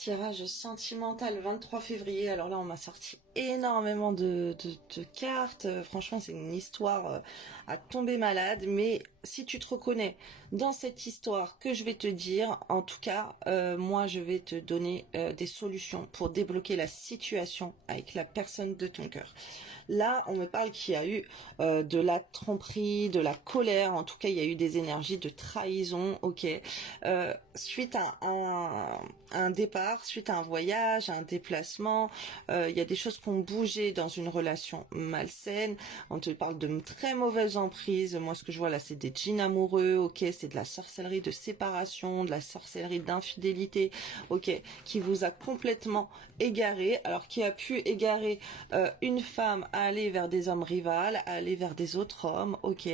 Tirage sentimental 23 février. Alors là, on m'a sorti énormément de cartes. Franchement, c'est une histoire à tomber malade. Mais si tu te reconnais dans cette histoire que je vais te dire, en tout cas, moi, je vais te donner des solutions pour débloquer la situation avec la personne de ton cœur. Là, on me parle qu'il y a eu de la tromperie, de la colère. En tout cas, il y a eu des énergies de trahison, ok. Suite à un départ, suite à un voyage, à un déplacement, il y a des choses qui ont bougé dans une relation malsaine. On te parle de très mauvaise emprise. Moi, ce que je vois là, c'est des djinns amoureux, ok. C'est de la sorcellerie de séparation, de la sorcellerie d'infidélité, ok, qui vous a complètement égaré. Alors, qui a pu égarer une femme à aller vers des hommes rivales, à aller vers des autres hommes, ok.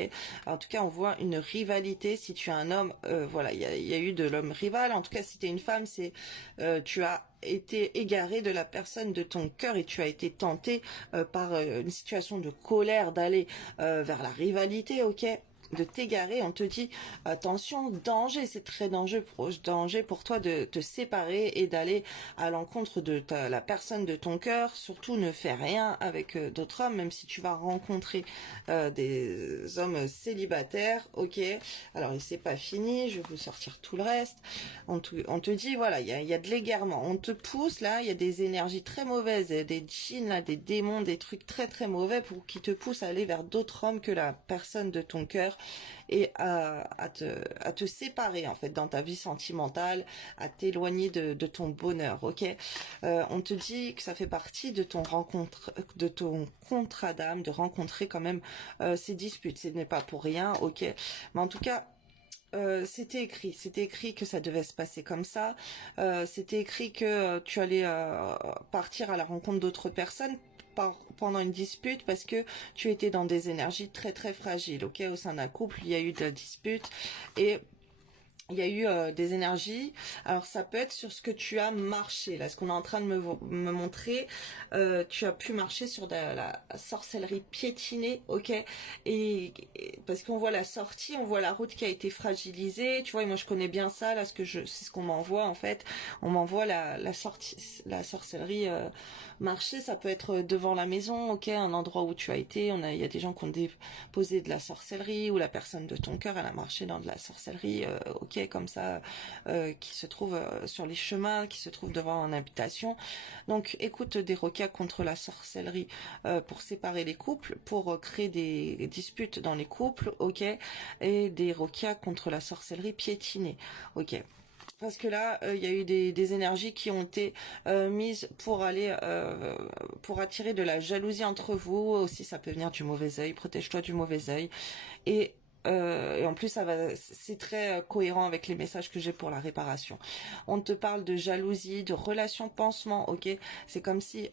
En tout cas, on voit une rivalité. Si tu es un homme, voilà, il y a eu de l'homme rival. En tout cas, si tu es une femme, c'est tu as été égaré de la personne de ton cœur et tu as été tenté par une situation de colère d'aller vers la rivalité, ok, de t'égarer. On te dit attention, danger, c'est très danger pour toi de te séparer et d'aller à l'encontre de la personne de ton cœur. Surtout ne fais rien avec d'autres hommes, même si tu vas rencontrer des hommes célibataires, ok. Alors c'est pas fini, je vais vous sortir tout le reste. On te dit voilà, il y a de l'égarement, on te pousse là, il y a des énergies très mauvaises, des djinns là, des démons, des trucs très très mauvais qui te poussent à aller vers d'autres hommes que la personne de ton cœur et à te séparer en fait dans ta vie sentimentale, à t'éloigner de ton bonheur, ok. On te dit que ça fait partie de ton contrat d'âme de rencontrer quand même ces disputes. Ce n'est pas pour rien, ok. Mais en tout cas, c'était écrit que ça devait se passer comme ça. C'était écrit que tu allais partir à la rencontre d'autres personnes pendant une dispute parce que tu étais dans des énergies très très fragiles, ok. Au sein d'un couple, il y a eu de la dispute et il y a eu des énergies. Alors ça peut être sur ce que tu as marché. Là, ce qu'on est en train de me montrer, tu as pu marcher sur de la sorcellerie piétinée, ok. Et parce qu'on voit la sortie, on voit la route qui a été fragilisée. Tu vois, et moi je connais bien ça. Là, c'est ce qu'on m'envoie en fait. On m'envoie la sorcellerie marcher. Ça peut être devant la maison, ok, un endroit où tu as été. Il y a des gens qui ont déposé de la sorcellerie ou la personne de ton cœur, elle a marché dans de la sorcellerie, ok, comme ça, qui se trouve sur les chemins, qui se trouve devant une habitation. Donc écoute des roquas contre la sorcellerie pour séparer les couples, pour créer des disputes dans les couples, ok, et des roquas contre la sorcellerie piétinée, ok. Parce que là, il y a eu des énergies qui ont été mises pour aller, pour attirer de la jalousie entre vous. Aussi, ça peut venir du mauvais œil. Protège-toi du mauvais œil. Et en plus, c'est très cohérent avec les messages que j'ai pour la réparation. On te parle de jalousie, de relation pansement, ok. C'est comme si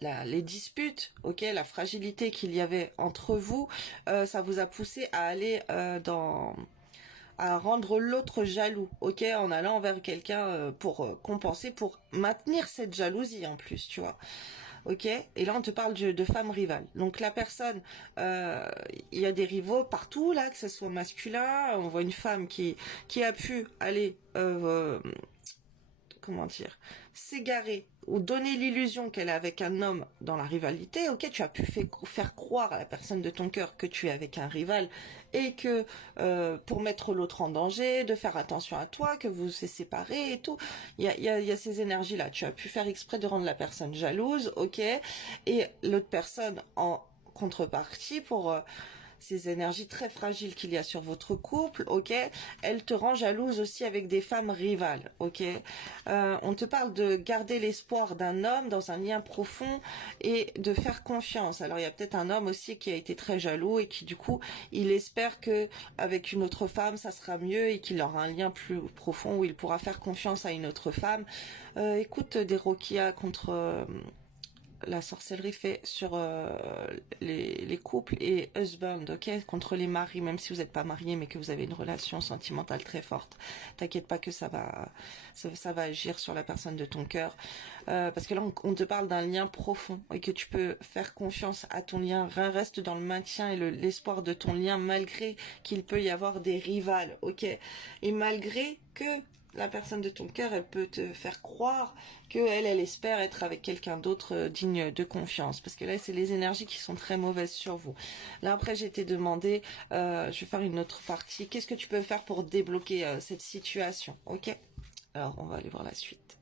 les disputes, ok, la fragilité qu'il y avait entre vous, ça vous a poussé à aller à rendre l'autre jaloux, ok, en allant vers quelqu'un pour compenser, pour maintenir cette jalousie en plus, tu vois. Ok, et là on te parle de femmes rivales. Donc la personne, il y a des rivaux partout là, que ce soit masculin. On voit une femme qui a pu aller, comment dire, s'égarer ou donner l'illusion qu'elle est avec un homme dans la rivalité. Ok, tu as pu faire croire à la personne de ton cœur que tu es avec un rival et que pour mettre l'autre en danger, de faire attention à toi, que vous vous séparés et tout. Il y a ces énergies là. Tu as pu faire exprès de rendre la personne jalouse, ok, et l'autre personne en contrepartie pour ces énergies très fragiles qu'il y a sur votre couple, ok, elle te rend jalouse aussi avec des femmes rivales, ok. On te parle de garder l'espoir d'un homme dans un lien profond et de faire confiance. Alors il y a peut-être un homme aussi qui a été très jaloux et qui du coup il espère que avec une autre femme ça sera mieux et qu'il aura un lien plus profond où il pourra faire confiance à une autre femme. Écoute des Rokia contre la sorcellerie fait sur les couples et husband, ok, contre les maris, même si vous n'êtes pas marié mais que vous avez une relation sentimentale très forte. T'inquiète pas que ça va agir sur la personne de ton cœur, parce que là on te parle d'un lien profond et que tu peux faire confiance à ton lien. Reste dans le maintien et l'espoir de ton lien malgré qu'il peut y avoir des rivales, ok, et malgré que la personne de ton cœur, elle peut te faire croire que elle espère être avec quelqu'un d'autre digne de confiance. Parce que là, c'est les énergies qui sont très mauvaises sur vous. Là, après, j'ai été demandé, je vais faire une autre partie. Qu'est-ce que tu peux faire pour débloquer cette situation? Ok? Alors, on va aller voir la suite.